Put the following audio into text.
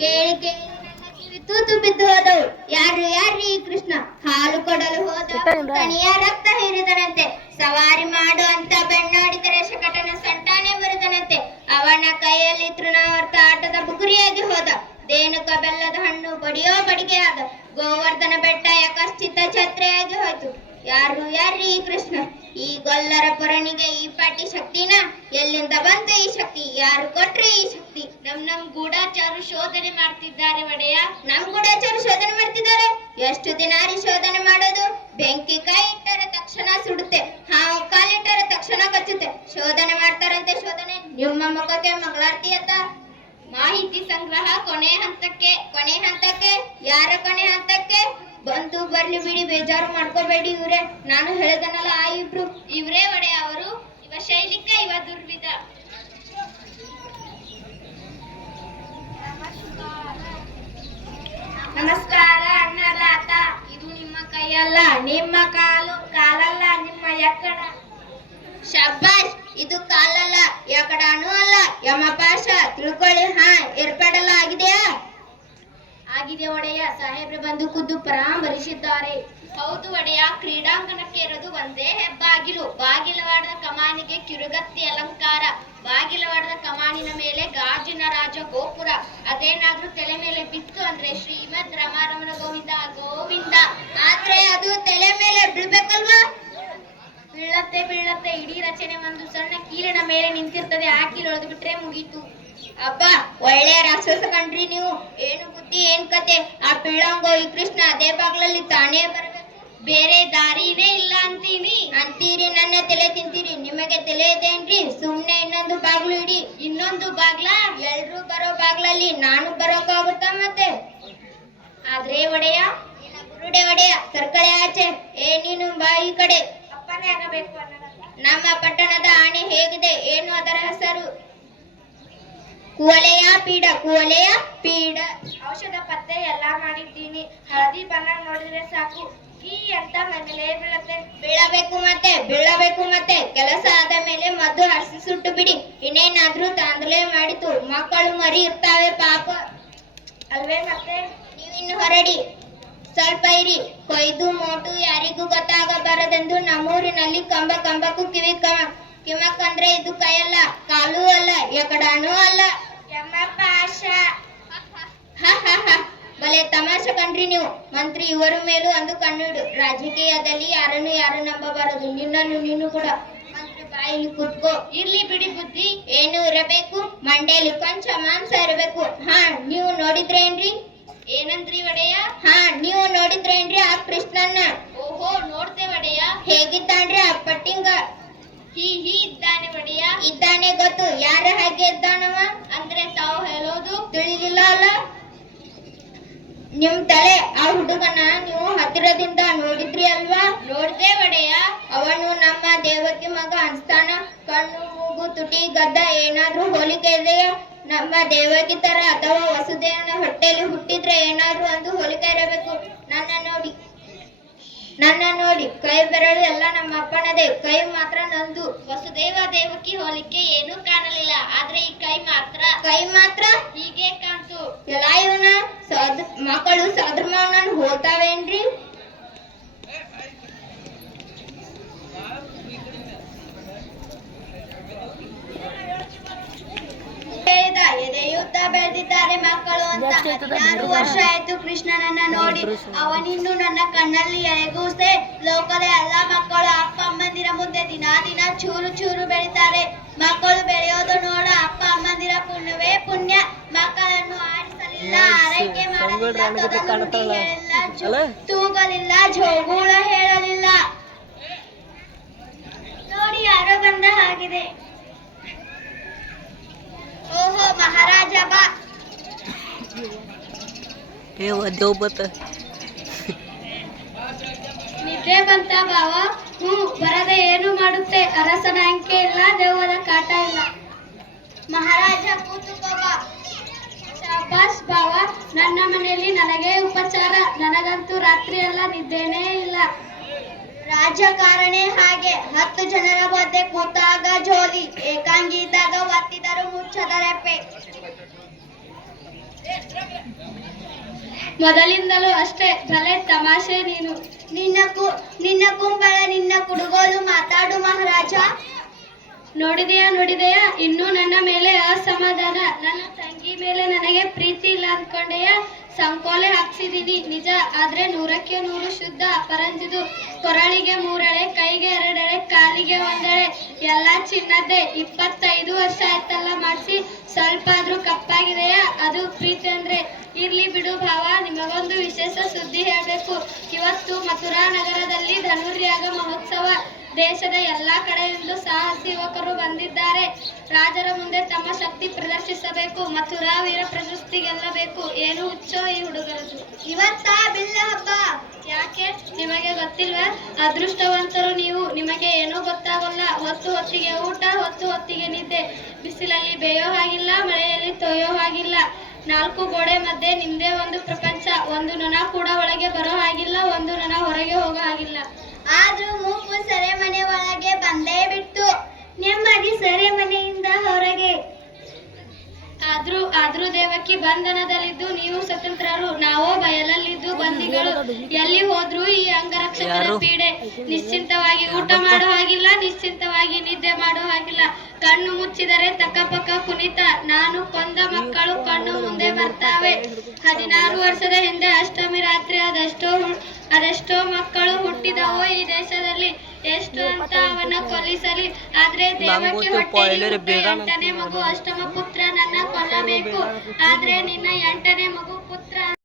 ಕೇಳಿ ಕೇಳಿ ನನ್ನ ಕಿವಿ ತೂತು ಬಿದ್ದು ಹೋದವು. ಯಾರ್ರೀ ಈ ಕೃಷ್ಣ? ಹಾಲು ಕೊಡಲು ಹೋದ ಪುಟ್ಟಣಿಯ ರಕ್ತ ಹೀರಿದನಂತೆ. ಸವಾರಿ ಮಾಡು ಅಂತ ಬೆಣ್ಣಾಡಿದರೆ ಶಕಟನ ಸಂತಾನೆ ಬರುದನಂತೆ. ಅವನ ಕೈಯಲ್ಲಿ ತೃಣಾವರ್ತ ಆಟದ ಬುಗುರಿಯಾಗಿ ಹೋದ. ದೇನುಕ ಬೆಲ್ಲದ ಹಣ್ಣು ಬಡಿಯೋ ಬಡಿಗೆ ಆದ. ಗೋವರ್ಧನ ಬೆಟ್ಟ ಯಕಶ್ಚಿತ್ತ ಛತ್ರೆಯಾಗಿ ಹೋಯ್ತು. ಯಾರ್ರೀ ಈ ಕೃಷ್ಣ? ಈ ಗೊಲ್ಲರ ಪುರಣಿಗೆ ಈ ಪಾಟಿ ಶಕ್ತಿನ? ಎಲ್ಲಿಂದ ಬಂತು ಈ ಶಕ್ತಿ? ಯಾರು ಕೊಟ್ರು ಈ ಶಕ್ತಿ? ನಮ್ ಗೂಢಚಾರು ಶೋಧನೆ ಮಾಡ್ತಿದ್ದಾರೆ ಒಡೆಯ. ನಮ್ ಗೂಢಚಾರು ಶೋಧನೆ ಮಾಡ್ತಿದ್ದಾರೆ? ಎಷ್ಟು ದಿನ ಶೋಧನೆ ಮಾಡೋದು? ಬೆಂಕಿ ಕೈ ಇಟ್ಟರೆ ತಕ್ಷಣ ಸುಡುತ್ತೆ, ಹಾವು ಕಾಲಿಟ್ಟರೆ ತಕ್ಷಣ ಕಚ್ಚುತ್ತೆ. ಶೋಧನೆ ಮಾಡ್ತಾರಂತೆ ಶೋಧನೆ. ನಿಮ್ಮ ಮುಖಕ್ಕೆ ಮಗಳಾರ್ತಿ ಅತ್ತ. ಮಾಹಿತಿ ಸಂಗ್ರಹ ಕೊನೆ ಹಂತಕ್ಕೆ. ಯಾರ ಕೊನೆ ಹಂತಕ್ಕೆ? ಬಂದು ಬರ್ಲಿ ಬಿಡಿ, ಬೇಜಾರು ಮಾಡ್ಕೋಬೇಡಿ ಇವ್ರೆ. ನಾನು ಹೇಳಿದನಲ್ಲ ಆ ಇಬ್ರು ಇವ್ರೇ ಒಡೆಯ ಅವರು. ಇವ ಶೈಲಿಕ, ಇವ ದುರ್ವಿಧ. ನಮಸ್ಕಾರ ಅನ್ನಲಾತ. ಇದು ನಿಮ್ಮ ಕೈಯಲ್ಲ, ನಿಮ್ಮ ಕಾಲಲ್ಲ, ನಿಮ್ಮ ಎಕ್ಕಡ. ಶಬ್ಬಾಷ್, ಇದು ಕಾಲಲ್ಲ, ಎಕಡನೂ ಅಲ್ಲ. ಯಮಪಾಶ ತಿಳ್ಕೊಳ್ಳಿ. ಏರ್ಪಾಡೆಲ್ಲ ಆಗಿದೆಯಾ? ಆಗಿದೆ ಒಡೆಯ. ಸಾಹೇಬ್ರೆ ಬಂದು ಖುದ್ದು ಪರಾಮರಿಸಿದ್ದಾರೆ. ಹೌದು ಒಡೆಯ. ಕ್ರೀಡಾಂಗಣಕ್ಕೆ ಇರೋದು ಒಂದೇ ಹೆಬ್ಬಾಗಿಲು. ಬಾಗಿಲವಾಡದ ಕಮಾನಿಗೆ ಕಿರುಗತ್ತಿ ಅಲಂಕಾರ. ಬಾಗಿಲವಾಡದ ಕಮಾನಿನ ಮೇಲೆ ಗಾಜಿನ ರಾಜ ಗೋಪುರ. ಅದೇನಾದ್ರೂ ತಲೆ ಮೇಲೆ ಬಿತ್ತು ಅಂದ್ರೆ ಶ್ರೀಮದ್ ರಮಾರಮಣ ಗೋವಿಂದ ಗೋವಿಂದ. ಆದ್ರೆ ಅದು ತಲೆ ಮೇಲೆ ಬೀಳ್ಬೇಕಲ್ವಾ? ಬೀಳತ್ತೆ. ಇಡೀ ರಚನೆ ಒಂದು ಸಣ್ಣ ಕೀಲಿನ ಮೇಲೆ ನಿಂತಿರ್ತದೆ. ಆ ಕೀಲು ಹೊಡೆದು ಬಿಟ್ರೆ ಮುಗೀತು. ಅಪ್ಪ, ಒಳ್ಳೆ ರಾಕ್ಷಸ ಕಣ್ರಿ ನೀವು. ಏನು ಬುದ್ಧಿ, ಏನ್ ಕತೆ? ಆ ಬೀಳಂಗೋ ಈ ಕೃಷ್ಣ ಅದೇ ಬಾಗ್ಲಲ್ಲಿ ತಾನೇ ಬರ್ಬೇಕು. ಬೇರೆ ದಾರಿನೇ ಇಲ್ಲ ಅಂತೀರಿ, ನನ್ನ ತಲೆ ತಿಂತೀರಿ. ನಿಮಗೆ ತಲೆ ಇದೇನ್ರಿ? ಸುಮ್ನೆ ಇನ್ನೊಂದು ಬಾಗ್ಲು ಇಡಿ. ಇನ್ನೊಂದು ಬಾಗ್ಲ? ಎಲ್ರು ಬರೋ ಬಾಗ್ಲಲ್ಲಿ ನಾನು ಬರೋಕಾಗುತ್ತಾ ಮತ್ತೆ? ಆದ್ರೆ ಒಡೆಯ, ಬುರುಡೆ ಒಡೆಯ, ಸರ್ಕಳೆ ಆಚೆ. ನೀನು ಬಾ ಈ ಕಡೆ. ಅಪ್ಪನೇ ಆಗಬೇಕು. ನಮ್ಮ ಪಟ್ಟಣದ ಆಣೆ ಹೇಗಿದೆ? ಏನು ಅದರ ಹೆಸರು? ಕುವಲೆಯ ಪೀಡ. ಔಷಧ ಪತ್ತೆ ಎಲ್ಲಾ ಮಾಡಿದ್ದೀನಿ. ಹಳದಿ ಬಣ್ಣ ನೋಡಿದ್ರೆ ಸಾಕು, ಈ ಅಂತ ಮೇಲೆ ಬೀಳಬೇಕು ಮತ್ತೆ. ಕೆಲಸ ಆದ ಮೇಲೆ ಮದ್ದು ಹರಿಸಿ ಸುಟ್ಟು ಬಿಡಿ. ಇನ್ನೇನಾದ್ರೂ ತಾಂದಲೇ ಮಾಡಿತು. ಮಕ್ಕಳು ಮರಿ ಇರ್ತಾವೆ ಪಾಪ ಅಲ್ವೇ ಮತ್ತೆ. ನೀವಿನ್ನು ಹೊರಡಿ, ಸ್ವಲ್ಪ ಇರಿ. ಕೊಯ್ದು ಮೋಟು ಯಾರಿಗೂ ಗೊತ್ತಾಗಬಾರದೆಂದು ನಮ್ಮೂರಿನಲ್ಲಿ ಕಂಬಕ್ಕೂ ಕಿಮಕ್ ಅಂದ್ರೆ ಇದು ಕೈಯಲ್ಲ, ಕಾಲೂ ಅಲ್ಲ, ಎಕಡನೂ ಅಲ್ಲ. ಯಮಪಾಶ. ಬಲೆ ತಮಾಷೆ ಕಣ್ರಿ ನೀವು. ಮಂತ್ರಿ ಇವರ ಮೇಲೂ ಒಂದು ಕಣ್ಣಿಡು. ರಾಜಕೀಯದಲ್ಲಿ ಯಾರು ನಂಬಬಾರದು. ನೀನು ಕೂಡ. ಮಂತ್ರಿ ಬಾಯಲ್ಲಿ ಕೂತ್ಕೋ. ಇರ್ಲಿ ಬಿಡಿ ಬುದ್ಧಿ. ಏನು ಇರಬೇಕು? ಮಂಡೇಲಿ ಕೊಂಚ ಮಾಂಸ ಇರಬೇಕು. ನೀವು ನೋಡಿದ್ರೇನ್ರಿ? ಏನಂದ್ರಿ ಒಡೆಯ? ನೀವು ನೋಡಿದ್ರೇನ್ರಿ ಆ ಕೃಷ್ಣನ್ನ? ಓಹೋ, ನೋಡ್ದೆ ಒಡೆಯ. ಹೇಗಿದ್ದಾನ್ರಿ ಆ ಪಟ್ಟಿಂಗ? ಹೀ ಇದ್ದಾನೆ ಒಡೆಯ. ಇದ್ದಾನೆ ಗೊತ್ತು. ಯಾರ ಹಾಗೆ ಇದ್ದಾನವ? ಅಂದ್ರೆ ತಾವು ಹೇಳೋದು ತಿಳಿಲಿಲ್ಲ ಅಲ್ಲ? ನಿಮ್ ತಲೆ ಆ ಹುಡುಗನ ನೀವು ಹತ್ತಿರದಿಂದ ನೋಡಿದ್ರಿ ಅಲ್ವಾ? ನೋಡ್ದೆ ಒಡೆಯ. ಅವನು ನಮ್ಮ ದೇವಕಿ ಮಗ ಅನ್ಸ್ತಾನ. ಕಣ್ಣು, ಮೂಗು, ತುಟಿ, ಗದ್ದ ಏನಾದ್ರೂ ಹೋಲಿಕೆ ಇದೆಯಾ? ನಮ್ಮ ದೇವಕಿ ತರ ಅಥವಾ ವಸುದೇವನ ಹೊಟ್ಟೆಯಲ್ಲಿ ಹುಟ್ಟಿದ್ರೆ ಏನಾದ್ರೂ ಒಂದು ಹೋಲಿಕೆ ಇರಬೇಕು. ನನ್ನ ನೋಡಿ ಕೈ ಬೆರಳು ಎಲ್ಲ ನಮ್ಮ ಅಪ್ಪನದೇ, ಕೈ ಮಾತ್ರ ನಂದು. ವಸುದೇವ ದೇವಕಿ ಹೋಲಿಕೆ ಏನೂ ಕಾಣಲಿಲ್ಲ. ಆದ್ರೆ ಈ ಕೈ ಮಾತ್ರ ಹೀಗೆ ಕಾಣ್ತು. ಎಲ್ಲ ಇವನ ಮಕ್ಕಳು ಸದ್ರಮಾವನನ್ನು ಹೋಗ್ತಾವೇನ್ರಿ? ಎದೆಯುದ್ದ ಬೆಳೆದಿದ್ದಾರೆ ಮಕ್ಕಳು ಅಂತ. 16 ವರ್ಷ ಆಯ್ತು ಕೃಷ್ಣನನ್ನ ನೋಡಿ. ಅವನಿನ್ನು ನನ್ನ ಕಣ್ಣಲ್ಲಿ ಎಳೆಗೂಸೆ. ಲೋಕದ ಎಲ್ಲ ಮಕ್ಕಳು ಅಪ್ಪ ಅಮ್ಮಂದಿರ ಮುಂದೆ ದಿನ ಚೂರು ಬೆಳೀತಾರೆ. ಮಕ್ಕಳು ಬೆಳೆಯೋದು ನೋಡ ಅಪ್ಪ ಅಮ್ಮಂದಿರ ಪುಣ್ಯವೇ ಪುಣ್ಯ. ಮಕ್ಕಳನ್ನು ಆಡಿಸಲಿಲ್ಲ, ಆರೈಕೆ ಮಾಡಲಿಲ್ಲ, ಕದನುಡಿ ಹೇಳಿಲ್ಲ, ತೂಗಲಿಲ್ಲ, ಜೋಗುಳ ಹೇಳಲಿಲ್ಲ. ನೋಡಿ ಯಾರೋ ಬಂದ ಹಾಗಿದೆ. ಓಹೋ ಮಹಾರಾಜ ಬಾ. ನಿದ್ದೆ ಬಂತ ಬಾವ? ಬರದೆ ಏನು ಮಾಡುತ್ತೆ? ಅರಸನ ಅಂಕೆ ಇಲ್ಲ, ದೆವ್ವದ ಕಾಟ ಇಲ್ಲ. ಮಹಾರಾಜ ಕೂತುಕೋ ಬಾ. ಶಾಬಾಸ್ ಬಾವ. ನನ್ನ ಮನೆಯಲ್ಲಿ ನನಗೆ ಉಪಚಾರ. ನನಗಂತೂ ರಾತ್ರಿ ಎಲ್ಲ ನಿದ್ದೇನೇ ಇಲ್ಲ. ರಾಜಕಾರಣೆ ಹಾಗೆ. 10 ಜನರ ಮಧ್ಯೆ ಕೂತಾಗ ಜೋಲಿ, ಏಕಾಂಗಿ ಇದ್ದಾಗ ಒತ್ತಿದರು ಮುಚ್ಚದ ರೆಪ್ಪೆ. ಮೊದಲಿಂದಲೂ ಅಷ್ಟೇ ಭಲೆ ತಮಾಷೆ ನೀನು. ನಿನ್ನ ಕುಂಬಳ ನಿನ್ನ ಕುಡುಗೋಲು ಮಾತಾಡು ಮಹಾರಾಜ. ನೋಡಿದೆಯಾ ಇನ್ನೂ ನನ್ನ ಮೇಲೆ ಅಸಮಾಧಾನ. ನನ್ನ ತಂಗಿ ಮೇಲೆ ನನಗೆ ಪ್ರೀತಿ ಇಲ್ಲ ಅಂದ್ಕೊಂಡೆಯ. ಸಂಕೋಲೆ ಹಾಕ್ಸಿದೀನಿ ನಿಜ, ಆದ್ರೆ 100ಕ್ಕೆ 100 ಶುದ್ಧ ಅಪರಂಜಿದು. ಕೊರಳಿಗೆ 3 ಎಳೆ, ಕೈಗೆ 2 ಎಳೆ, ಕಾಲಿಗೆ 1 ಎಳೆ, ಎಲ್ಲ ಚಿನ್ನದ್ದೇ. 25 ವರ್ಷ ಆಯ್ತಲ್ಲ ಮಾಡಿಸಿ, ಸ್ವಲ್ಪ ಆದ್ರೂ ಕಪ್ಪಾಗಿದೆಯಾ? ಅದು ಪ್ರೀತಿ ಅಂದ್ರೆ. ಇರ್ಲಿ ಬಿಡು ಭಾವ, ನಿಮಗೊಂದು ವಿಶೇಷ ಸುದ್ದಿ ಹೇಳ್ಬೇಕು. ಇವತ್ತು ಮಥುರಾ ನಗರದಲ್ಲಿ ಧನುರ್ಯಾಗ ಮಹೋತ್ಸವ. ದೇಶದ ಎಲ್ಲಾ ಕಡೆಯಿಂದ ಸಾಹಸಿ ಯುವಕರು ಬಂದಿದ್ದಾರೆ. ರಾಜರ ಮುಂದೆ ತಮ್ಮ ಶಕ್ತಿ ಪ್ರದರ್ಶಿಸಬೇಕು. ಮಥುರಾ ವೀರ ಪ್ರಶಸ್ತಿ ಗೆಲ್ಲಬೇಕು. ಏನು ಹುಚ್ಚೋ ಈ ಹುಡುಗರದು. ಇವತ್ತ ಬಿಲ್ಲ ಹಬ್ಬ. ಯಾಕೆ ನಿಮಗೆ ಗೊತ್ತಿಲ್ವಾ? ಅದೃಷ್ಟವಂತರು ನೀವು. ನಿಮಗೆ ಏನೂ ಗೊತ್ತಾಗಲ್ಲ. ಹೊತ್ತಿಗೆ ಊಟ, ಹೊತ್ತಿಗೆ ನಿದ್ದೆ. ಬಿಸಿಲಲ್ಲಿ ಬೇಯೋ ಹಾಗಿಲ್ಲ, ಮಳೆಯಲ್ಲಿ ತೊಯ್ಯೋ ಹಾಗಿಲ್ಲ. 4 ಗೋಡೆ ಮಧ್ಯೆ ನಿಮ್ದೇ ಒಂದು ಪ್ರಪಂಚ. ಒಂದು ನೊಣ ಕೂಡ ಒಳಗೆ ಬರೋ ಹಾಗಿಲ್ಲ, ಒಂದು ನೊಣ ಹೊರಗೆ ಹೋಗೋ ಹಾಗಿಲ್ಲ. ಆದ್ರೂ ಮೂಗು ಸೆರೆಮನೆ ಒಳಗೆ ಬಂದೇ ಬಿಟ್ಟು. ನೆಮ್ಮದಿ ಸೆರೆಮನೆಯಿಂದ ಹೊರಗೆ. ಆದ್ರೂ ದೇವಕಿ ಬಂಧನದಲ್ಲಿದ್ದು ನೀವು ಸ್ವತಂತ್ರರು, ನಾವೋ ಬಯಲಲ್ಲಿದ್ದು ಬಂದಿಗಳು. ಎಲ್ಲಿ ಹೋದ್ರೂ ಈ ಅಂಗರಕ್ಷಕರ ಪೀಡೆ. ನಿಶ್ಚಿಂತವಾಗಿ ಊಟ ಮಾಡೋ ಹಾಗಿಲ್ಲ, ನಿಶ್ಚಿಂತವಾಗಿ ನಿದ್ದೆ ಮಾಡೋ ಹಾಗಿಲ್ಲ. ಕಣ್ಣು ಮುಚ್ಚಿದರೆ ತಕ್ಕಪಕ್ಕ ಕುಣಿತ. ನಾನು ಕೊಂದ ಮಕ್ಕಳು ಕಣ್ಣು ಮುಂದೆ ಬರ್ತಾವೆ. 16 ವರ್ಷದ ಹಿಂದೆ ಅಷ್ಟಮಿ ರಾತ್ರಿ ಅದೆಷ್ಟೋ ಮಕ್ಕಳು ಹುಟ್ಟಿದವೋ ಈ ದೇಶದಲ್ಲಿ. ಎಷ್ಟು ಅಂತ ಅವನ ಕೊಲ್ಲಿಸಲಿ. ಆದ್ರೆ ದೇವಕ್ಕೆ ಹೊಟ್ಟೆಯಲ್ಲಿ 8ನೇ ಮಗು ಅಷ್ಟಮ ಪುತ್ರ ನನ್ನ ಕೊಲ್ಲಬೇಕು. ಆದ್ರೆ ನಿನ್ನ 8ನೇ ಮಗು ಪುತ್ರ